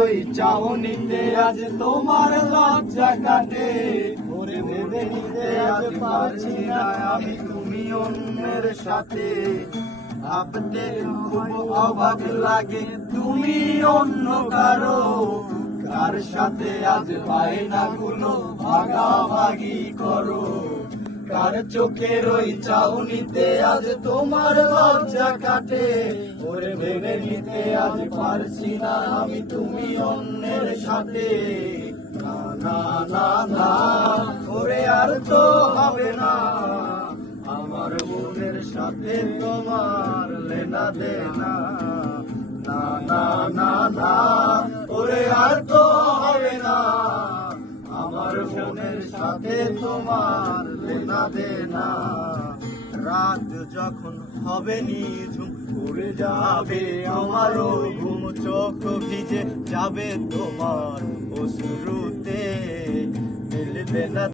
ওই চাহনিতে আজ তোমার লজ্জা কাটে, ওরে ভেবে নিতে আজ পারছি না আমি তুমি অন্যের সাথে। ভাবতে খুব অবাক লাগে তুমি অন্য কারো, কার সাথে আজ বায়নাগুলো ভাগাভাগি করো। কার চোখের ওই চাউনিতে আজ তোমার লজ্জা কাটে, ওরে ভেবে নিতে আজ পারছি না আমি তুমি অন্যের সাথে। না না না না ওরে আর তো হবে না, আমার মনের সাথে তোমার লেনা দেনা। না না না না ওরে আর তো হবে না, আমার মনের সাথে তোমার লেনা দেনা। রাত যখন হবে নিঝুম উড়ে যাবে আমারও ঘুম, চোখ ভিজে যাবে তোমার অশ্রুতে, মিলবে না